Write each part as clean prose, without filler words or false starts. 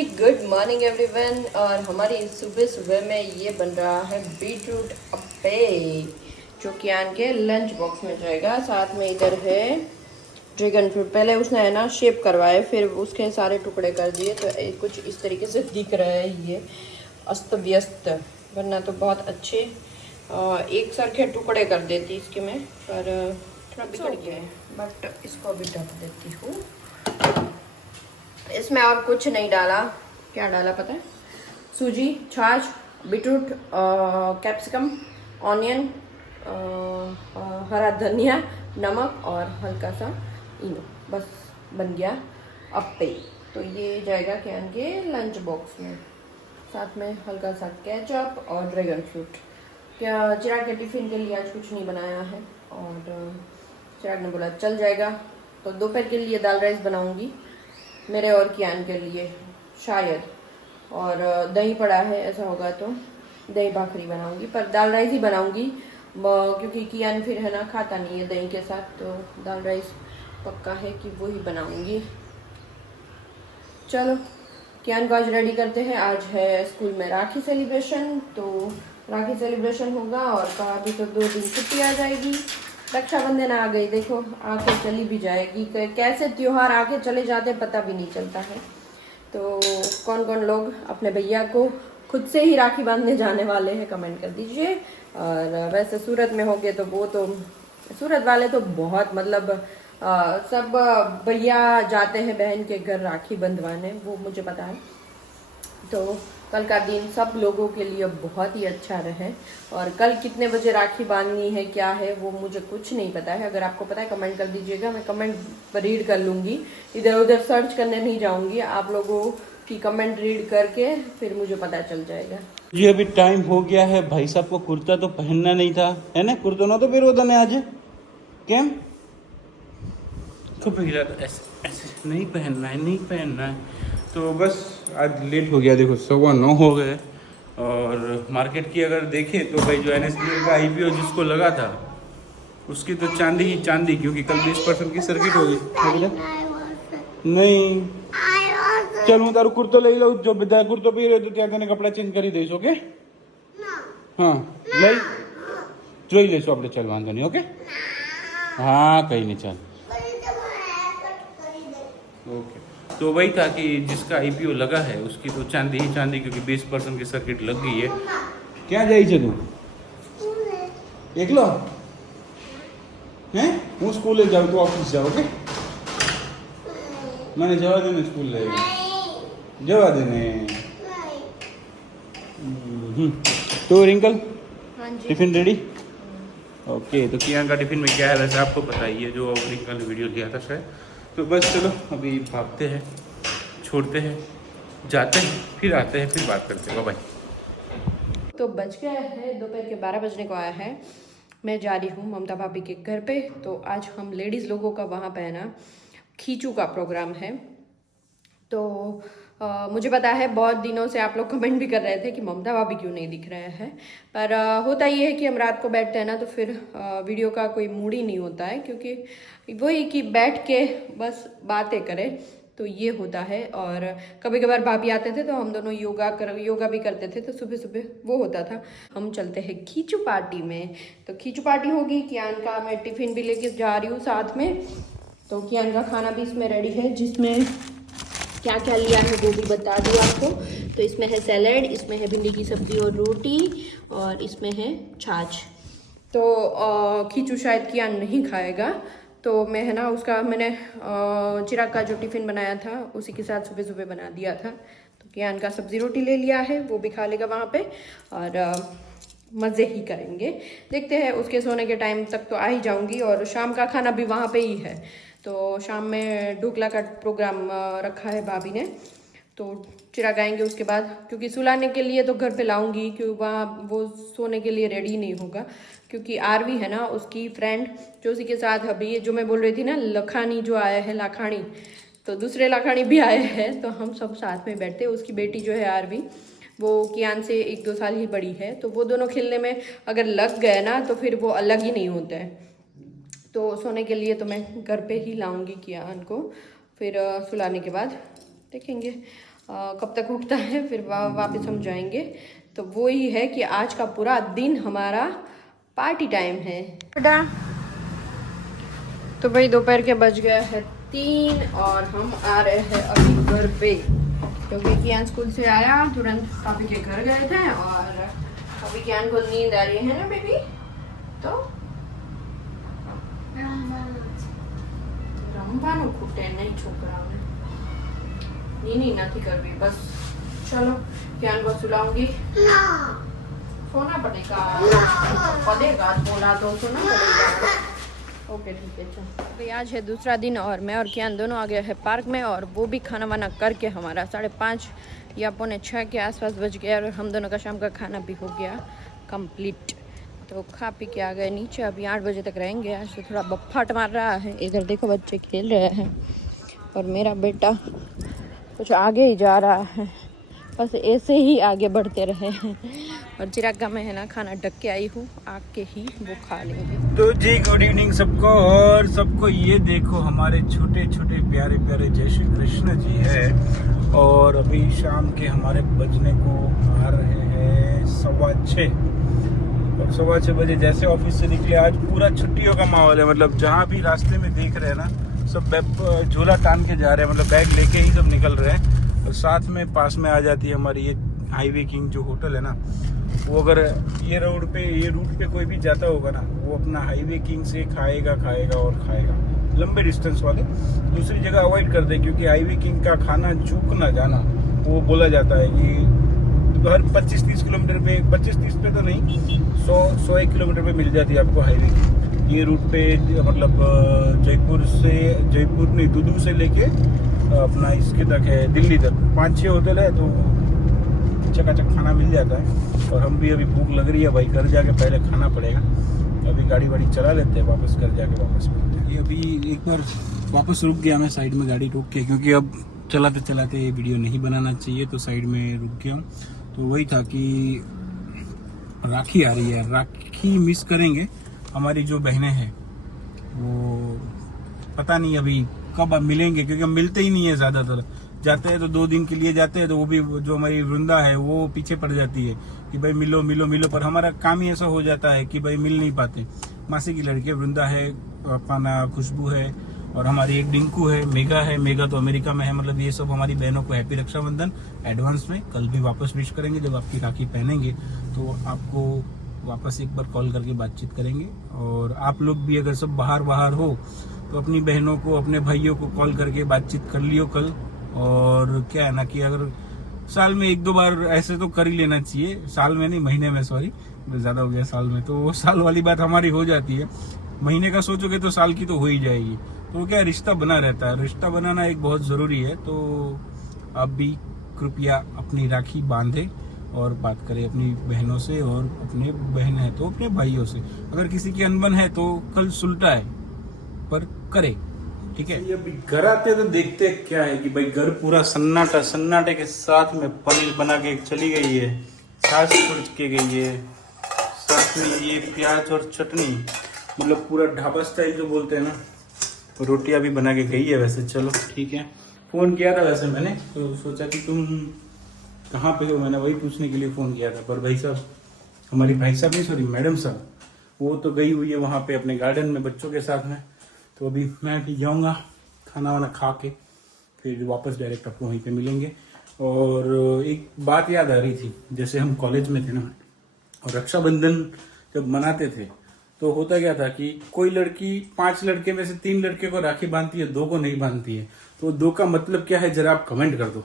जी good morning everyone. और हमारी सुबह सुबह में ये बन रहा है बीटरूट अप्पे, जो कि आन के लंच बॉक्स में जाएगा। साथ में इधर है ड्रैगन फ्रूट। पहले उसने है ना शेप करवाए, फिर उसके सारे टुकड़े कर दिए, तो कुछ इस तरीके से दिख रहा है ये अस्त व्यस्त, वरना तो बहुत अच्छे एक सर के टुकड़े कर देती इसके में, पर थोड़ा बिगड़ गया है। बट इसको भी ढक देती हूँ। इसमें और कुछ नहीं डाला। क्या डाला पता है? सूजी, छाछ, बीटरूट, कैप्सिकम, ऑनियन, हरा धनिया, नमक और हल्का सा इनो, बस बन गया अप्पे। तो ये जाएगा कैन के लंच बॉक्स में। साथ में हल्का सा केचप और ड्रैगन फ्रूट। क्या चिराग के टिफ़िन के लिए आज कुछ नहीं बनाया है, और चिराग ने बोला चल जाएगा, तो दोपहर के लिए दाल राइस बनाऊंगी मेरे और कियान के लिए शायद, और दही पड़ा है, ऐसा होगा तो दही भाखरी बनाऊंगी, पर दाल राइस ही बनाऊंगी क्योंकि कियान फिर है ना खाता नहीं है दही के साथ, तो दाल राइस पक्का है कि वो ही बनाऊंगी। चलो कियान को आज रेडी करते हैं। आज है स्कूल में राखी सेलिब्रेशन, तो राखी सेलिब्रेशन होगा, और कहा अभी तो 2 दिन छुट्टी आ जाएगी। रक्षाबंधन आ गई, देखो आके चली भी जाएगी। कैसे त्योहार आके चले जाते पता भी नहीं चलता है। तो कौन कौन लोग अपने भैया को खुद से ही राखी बांधने जाने वाले हैं, कमेंट कर दीजिए। और वैसे सूरत में होंगे तो वो तो सूरत वाले तो बहुत मतलब सब भैया जाते हैं बहन के घर राखी बंधवाने, वो मुझे पता है। तो कल का दिन सब लोगों के लिए बहुत ही अच्छा रहे। और कल कितने बजे राखी बांधनी है, क्या है, वो मुझे कुछ नहीं पता है। अगर आपको पता है कमेंट कर दीजिएगा, मैं कमेंट रीड कर लूँगी, इधर उधर सर्च करने नहीं जाऊँगी। आप लोगों की कमेंट रीड करके फिर मुझे पता चल जाएगा। जी अभी टाइम हो गया है। भाई साहब को कुर्ता तो पहनना नहीं था, है ना? कुर्ता ना तो फिर होता नहीं आज केम तो पहला ऐसे ऐसे नहीं पहनना है, नहीं पहनना है। तो बस आज लेट हो गया, देखो 9:15 हो गए। और मार्केट की अगर देखें तो भाई जो NSPL का IPO जिसको लगा था उसकी तो चांदी ही चांदी, क्योंकि कल 20% की सर्किट होगी। नहीं चल હું તારું કુર્તો લઈ લઉં, જો બધા કુર્તો પહેર્યો તો ત્યાં તને કપડાં ચેન્જ કરી દઈશ, ઓકે? હા લઈ જોઈ લઈશું આપણે, ચાલ વાંધો નહીં, ઓકે? हाँ कहीं नहीं, चल ओके। तो वही था कि जिसका IPO लगा है उसकी तो चांदी ही चांदी, क्योंकि 20% की सर्किट लग गई है। क्या जाए છે તું એકલો? હે હું સ્કૂલે જાઉં, તું ઓફિસ જાઉં, ઓકે? મને જવા દે ને સ્કૂલ લઈ જવા દે ने। तो रिंकल हाँ जी, टिफिन रेडी? ओके। तो कियान का टिफिन में क्या है वैसे आपको पता ही है, जो रिंकल ने वीडियो दिया था शायद। तो बस चलो अभी भागते हैं, छोड़ते हैं, जाते हैं, फिर आते हैं, फिर बात करते हैं। बाय। तो बज गया है, दोपहर के 12 बजने को आया है। मैं जा रही हूँ ममता भाभी के घर पे। तो आज हम लेडीज़ लोगों का वहाँ पे है ना खींचू का प्रोग्राम है। तो मुझे पता है बहुत दिनों से आप लोग कमेंट भी कर रहे थे कि ममता भाभी क्यों नहीं दिख रहे हैं, पर होता ये है कि हम रात को बैठते हैं ना, तो फिर वीडियो का कोई मूड ही नहीं होता है, क्योंकि वही कि बैठ के बस बातें करें, तो ये होता है। और कभी कभार भाभी आते थे तो हम दोनों योगा भी करते थे, तो सुबह सुबह वो होता था। हम चलते हैं खींचू पार्टी में। तो खींचू पार्टी होगी, कियान का मैं टिफ़िन भी लेके जा रही हूँ साथ में। तो कियान का खाना भी इसमें रेडी है, जिसमें क्या क्या लिया है वो भी बता दूँ आपको। तो इसमें है सैलेड, इसमें है भिंडी की सब्ज़ी और रोटी, और इसमें है छाछ। तो खींचू शायद कियान नहीं खाएगा, तो मैं है ना उसका मैंने चिराग का जो टिफ़िन बनाया था उसी के साथ सुबह सुबह बना दिया था। तो कियान का सब्ज़ी रोटी ले लिया है, वो भी खा लेगा वहाँ पे, और मज़े ही करेंगे। देखते हैं, उसके सोने के टाइम तक तो आ ही जाऊँगी, और शाम का खाना भी वहाँ पे ही है। तो शाम में ढोकला का प्रोग्राम रखा है भाभी ने, तो चिराग आएंगे उसके बाद, क्योंकि सुलाने के लिए तो घर पे लाऊंगी, क्योंकि वहाँ वो सोने के लिए रेडी नहीं होगा। क्योंकि आरवी है ना उसकी फ्रेंड, जो उसी के साथ अभी जो मैं बोल रही थी ना लखानी जो आया है, लाखानी, तो दूसरे लाखानी भी आए हैं, तो हम सब साथ में बैठते। उसकी बेटी जो है आरवी, वो कियान से 1-2 साल ही बड़ी है, तो वो दोनों खेलने में अगर लग गए ना तो फिर वो अलग ही नहीं होते हैं। तो सोने के लिए तो मैं घर पे ही लाऊंगी कियान को, फिर सुलाने के बाद देखेंगे। कब तक उठता है, फिर वापस हम जाएंगे। तो वो ही है कि आज का पूरा दिन हमारा पार्टी टाइम है। तो भाई दोपहर के बज गया है 3 और हम आ रहे हैं अभी घर पे, क्योंकि कियान स्कूल से आया तुरंत पापी के घर गए थे और अभी कियान को नींद आ रही है ना बेबी। तो रमवानु खूटे नहीं छोकराओने नीनी नहीं करवी बस। चलो कियान को सुलाऊंगी। सोना पड़ेगा पड़ेगा, बोला तो सोना पड़ेगा। ओके ठीक है चलो। अभी आज है दूसरा दिन और मैं और कियान दोनों आ गए हैं पार्क में, और वो भी खाना वाना करके हमारा 5:30 या 5:45 के आसपास बज गया और हम दोनों का शाम का खाना भी हो गया कंप्लीट। तो खा पी के आ गए नीचे। अभी 8 बजे तक रहेंगे। आज तो थोड़ा बफ्फाट मार रहा है। इधर देखो बच्चे खेल रहे हैं और मेरा बेटा कुछ आगे ही जा रहा है, बस ऐसे ही आगे बढ़ते रहे हैं। और चिराग का मैं है ना खाना ढक के आई हूँ, आग के ही वो खा लेंगे। तो जी गुड इवनिंग सबको, और सबको ये देखो हमारे छोटे छोटे प्यारे प्यारे जय श्री कृष्ण जी है। और अभी शाम के हमारे बजने को आ रहे हैं 6:15 और 6:15 बजे जैसे ऑफिस से निकले। आज पूरा छुट्टियों का माहौल है, मतलब जहाँ भी रास्ते में देख रहे हैं ना सब झोला टान के जा रहे हैं, मतलब बैग लेके ही सब निकल रहे हैं। और साथ में पास में आ जाती है हमारी ये हाईवे किंग जो होटल है ना, वो अगर ये रूट पे कोई भी जाता होगा ना, वो अपना हाईवे किंग से खाएगा और खाएगा। लंबे डिस्टेंस वाले दूसरी जगह अवॉइड कर दे, क्योंकि हाईवे किंग का खाना चूक ना जाना। वो बोला जाता है कि हर 25-30 किलोमीटर पे, 25-30 पे तो नहीं, 100-1 किलोमीटर पे मिल जाती है आपको हाईवे किंग। ये रूट पे मतलब जयपुर नहीं, दुदू से लेके अपना इसके तक है, दिल्ली तक 5-6 होटल है, तो चकाचक खाना मिल जाता है। और हम भी अभी भूख लग रही है भाई, घर जाके पहले खाना पड़ेगा। अभी गाड़ी वाड़ी चला लेते हैं, वापस घर जाके वापस मिलते हैं। अभी एक बार वापस रुक गया मैं साइड में गाड़ी रोक के, क्योंकि अब चलाते चलाते ये वीडियो नहीं बनाना चाहिए, तो साइड में रुक गया हूँ। तो वही था कि राखी आ रही है, राखी मिस करेंगे। हमारी जो बहनें हैं वो पता नहीं अभी कब मिलेंगे, क्योंकि हम मिलते ही नहीं है ज़्यादातर। जाते हैं तो 2 दिन के लिए जाते हैं, तो वो भी जो हमारी वृंदा है वो पीछे पड़ जाती है कि भाई मिलो मिलो मिलो, पर हमारा काम ही ऐसा हो जाता है कि भाई मिल नहीं पाते। मासी की लड़की वृंदा है, अपना खुशबू है, और हमारी एक डिंकू है, मेगा तो अमेरिका में है। मतलब ये सब हमारी बहनों को हैप्पी रक्षाबंधन एडवांस में। कल भी वापस विश करेंगे, जब आपकी राखी पहनेंगे तो आपको वापस एक बार कॉल करके बातचीत करेंगे। और आप लोग भी अगर सब बाहर हो तो अपनी बहनों को, अपने भाइयों को कॉल करके बातचीत कर लियो कल। और क्या है ना कि अगर साल में 1-2 बार ऐसे तो कर ही लेना चाहिए, साल में नहीं महीने में, सॉरी ज़्यादा हो गया साल में, तो वो साल वाली बात हमारी हो जाती है। महीने का सोचोगे तो साल की तो हो ही जाएगी। तो क्या रिश्ता बना रहता है, रिश्ता बनाना एक बहुत ज़रूरी है। तो आप भी कृपया अपनी राखी बांधे और बात करें अपनी बहनों से, और अपने बहन है तो अपने भाइयों से। अगर किसी की अनबन है तो कल सुलटा है, पर करे, ठीक है। ये अभी घर आते तो देखते क्या है कि भाई घर पूरा सन्नाटे के साथ में पनीर बना के चली गई है, छाछ छुड़ के गई है, साथ में ये प्याज और चटनी, मतलब पूरा ढाबा स्टाइल जो बोलते हैं ना। रोटियां भी बना के गई है वैसे। चलो ठीक है, फोन किया था वैसे मैंने, तो सोचा कि तुम कहाँ पे हो, मैंने वही पूछने के लिए फोन किया था। पर भाई साहब, हमारी भाई साहब नहीं सॉरी मैडम साहब, वो तो गई हुई है वहाँ पे अपने गार्डन में बच्चों के साथ में। तो अभी मैं भी जाऊँगा खाना वाना खा के, फिर वापस डायरेक्ट आपको वहीं पे मिलेंगे। और एक बात याद आ रही थी, जैसे हम कॉलेज में थे ना, और रक्षाबंधन जब मनाते थे तो होता क्या था कि कोई लड़की 5 लड़के में से 3 लड़के को राखी बांधती है, 2 को नहीं बांधती है। तो 2 का मतलब क्या है, जरा आप कमेंट कर दो।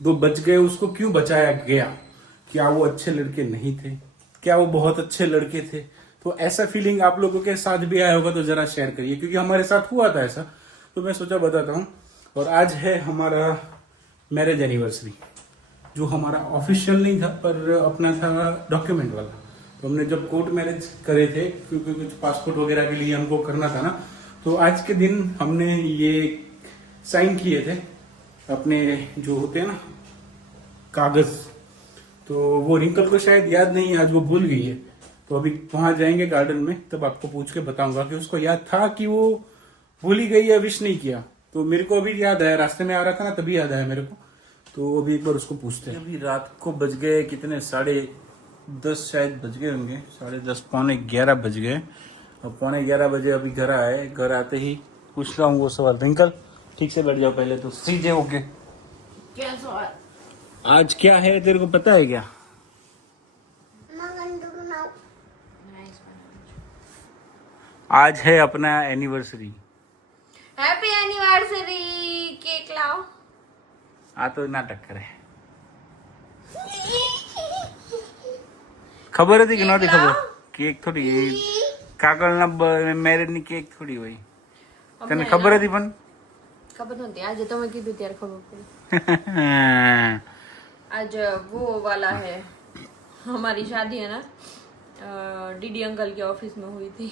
2 बच गए, उसको क्यों बचाया गया? क्या वो अच्छे लड़के नहीं थे? क्या वो बहुत अच्छे लड़के थे? तो ऐसा फीलिंग आप लोगों के साथ भी आया होगा तो जरा शेयर करिए, क्योंकि हमारे साथ हुआ था ऐसा। तो मैं सोचा बताता हूँ। और आज है हमारा मैरिज एनिवर्सरी, जो हमारा ऑफिशियल नहीं था पर अपना था डॉक्यूमेंट वाला। तो हमने जब कोर्ट मैरिज करे थे, क्योंकि कुछ पासपोर्ट वगैरह के लिए हमको करना था ना, तो आज के दिन हमने ये साइन किए थे अपने जो होते हैं ना कागज। तो वो रिंकल को शायद याद नहीं है, आज वो भूल गई है। तो अभी वहां जाएंगे गार्डन में, तब आपको पूछ के बताऊंगा कि उसको याद था कि वो भूल ही गई या विश नहीं किया। तो मेरे को अभी याद आया, रास्ते में आ रहा था ना तभी याद आया मेरे को। तो अभी एक बार उसको पूछते हैं। अभी रात को बज गए कितने, 10:30 शायद बज गए होंगे, 10:30 11:15 बज गए। अब 11:15 बजे अभी घर आए। घर आते ही पूछ रहा हूँ वो सवाल। रिंकल ठीक से बैठ जाओ पहले तो, सीधे होके। क्या सवाल? आज क्या है तेरे को पता है क्या? आज है अपना एनिवर्सरी। Happy anniversary. केक लाओ। आ तो नाटक करे। खबर હતી કે નહોતી ખબર? કેક થોડી કાકળના મેરેજની કેક થોડી હોય, તને ખબર હતી પણ? ખબર નહોતી, આજે તમે કીધું ત્યારે ખબર પડી। आज वो वाला है, हमारी शादी है ना, डीडी अंकल के ऑफिस में हुई थी।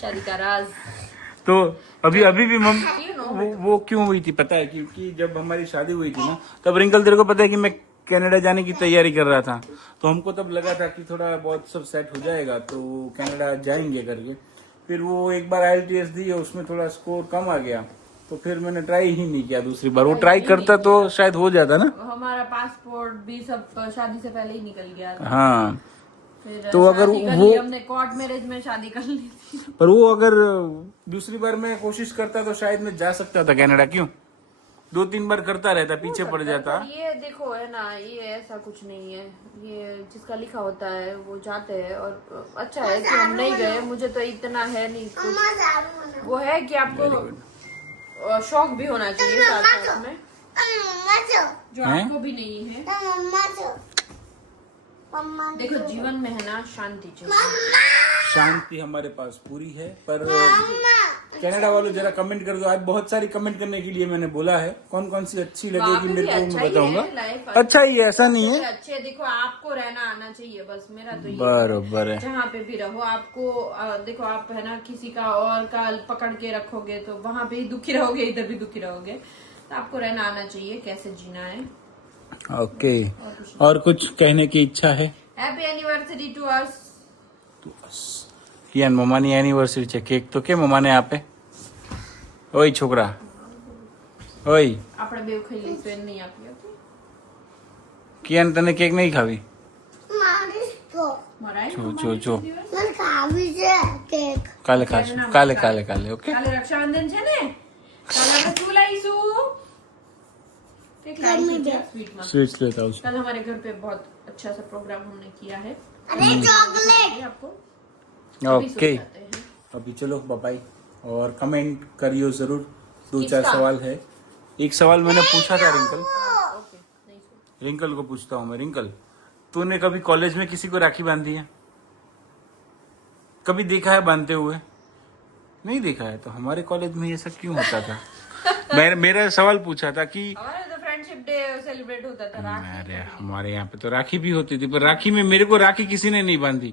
शादी का राज। तो अभी भी वो क्यों हुई थी पता है? क्योंकि जब हमारी शादी हुई थी ना, तब रिंकल तेरे को पता है कि मैं कनाडा जाने की तैयारी कर रहा था। तो हमको तब लगा था कि थोड़ा बहुत सब सेट हो जाएगा तो कनाडा जाएंगे करके। फिर वो एक बार IELTS दी, उसमें थोड़ा स्कोर कम आ गया, तो फिर मैंने ट्राई ही नहीं किया दूसरी बार। वो ट्राई करता तो शायद हो जाता ना। हमारा पासपोर्ट भी सब शादी से पहले ही निकल गया था। हाँ, फिर तो अगर वो हमने कोर्ट मैरिज में शादी कर ली थी। पर वो अगर दूसरी बार मैं कोशिश करता तो शायद मैं जा सकता था कनाडा। क्यों 2-3 बार करता रहता, पीछे पड़ जाता। ये देखो है ना, ये ऐसा कुछ नहीं है, ये जिसका लिखा होता है वो जाते हैं। और अच्छा है कि हम नहीं गए। मुझे तो इतना है नहीं कुछ। वो है कि आपको शौक भी होना चाहिए साथ साथ में, जो आपको भी नहीं है। देखो जीवन में है ना शांति चाहिए। शांति हमारे पास पूरी है। पर कनाडा वालों जरा कमेंट कर दो। आज बहुत सारी कमेंट करने के लिए मैंने बोला है, कौन कौन सी अच्छी लगेगी मेरे को मैं बताऊंगा। अच्छा ही है, ऐसा नहीं है। अच्छे देखो, आपको रहना आना चाहिए बस। मेरा तो ये बराबर है। जहाँ पे भी रहो आपको देखो, आप है ना किसी का और का पकड़ के रखोगे तो वहाँ पे ही दुखी रहोगे, इधर भी दुखी रहोगे। तो आपको रहना आना चाहिए कैसे जीना है। ओके, और कुछ कहने की इच्छा है? Happy anniversary to us. Kiyan મમ્માની એનિવર્સરી છે, કેક તો કેમ મમ્માને આપે? ઓય છોકરા, ઓય આપણે બેવ ખાઈ લઈશું, નહીં આપી હતી કિયાન, તને કેક નહીં ખાવી? જો કાલે ખાશું, કાલે ઓકે। કાલે રક્ષાબંધન છે ને, કાલે આપણે શું લાવીશું? स्वीट्स लेता हूँ। कल हमारे घर पे बहुत अच्छा सा प्रोग्राम हमने किया है। आपको ओके, अभी चलो बाय। और कमेंट करियो जरूर। 2-4 सवाल है। एक सवाल मैंने पूछा था रिंकल को पूछता हूँ मैं। रिंकल, तूने कभी कॉलेज में किसी को राखी बांधी है? कभी देखा है बांधते हुए? नहीं देखा है। तो हमारे कॉलेज में ऐसा क्यों होता था? मेरा सवाल पूछा था कि फ्रेंडशिप डे सेलिब्रेट होता था राखी। अरे हमारे यहाँ पे तो राखी भी होती थी, पर राखी में मेरे को राखी किसी ने नहीं बांधी।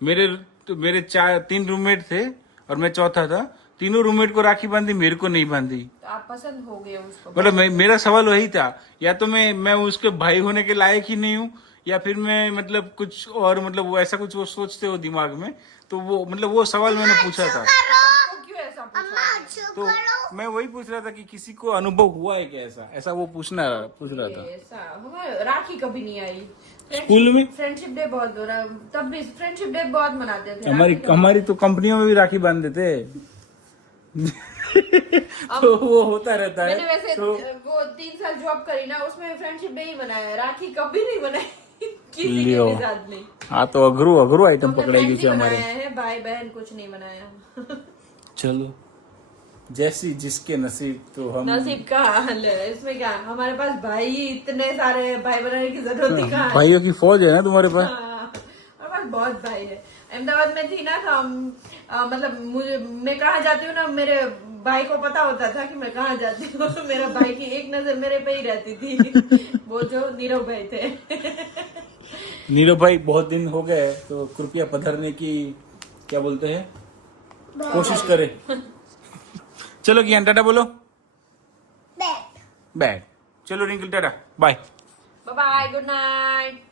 मेरे 3 रूममेट थे और मैं चौथा था। तीनों रूममेट को राखी बांधी, मेरे को नहीं बांधी। तो आप पसंद हो गए उसको? मतलब मेरा सवाल वही था, या तो मैं उसके भाई होने के लायक ही नहीं हूँ, या फिर मैं मतलब कुछ और, मतलब वो ऐसा कुछ वो सोचते हो दिमाग में। तो वो मतलब वो सवाल मैंने पूछा था। क्यों ऐसा पूछा? तो मैं वही पूछ रहा था कि किसी को अनुभव हुआ है क्या ऐसा वो पूछ रहा था। ऐसा हमारे राखी कभी नहीं आई स्कूल में। फ्रेंडशिप डे बहुत हो रहा, तब भी फ्रेंडशिप डे बहुत मनाते थे। हमारी तो कंपनियों में भी राखी बांध देते। तो वो होता रहता है। मैंने वैसे वो 3 साल जॉब करी ना, उसमें फ्रेंडशिप डे ही बनाया, राखी कभी नहीं बनाई किसी के भी साथ नहीं। हाँ, तो अघरू आइटम पकड़ेगी क्या हमारे? भाई बहन कुछ नहीं बनाया। चलो, जैसी जिसके नसीब। तो हम नसीब का हाल है, इसमें क्या, हमारे पास भाई इतने सारे भाई बनाने की जरूरत ही कहाँ है। भाइयों की फौज है ना तुम्हारे पास। हमारे पास बहुत भाई है। अहमदाबाद में थी ना, मतलब मैं कहाँ जाती हूँ ना, मेरे भाई को पता होता था कि मैं कहाँ जाती हूँ। मेरा भाई की एक नजर मेरे पे ही रहती थी। वो जो नीरव भाई थे। नीरव भाई बहुत दिन हो गए, तो कृपया पधरने की क्या बोलते हैं, कोशिश करें। चलो कियान टाटा बोलो। बैड। चलो Rinkal tata, bye bye, good night.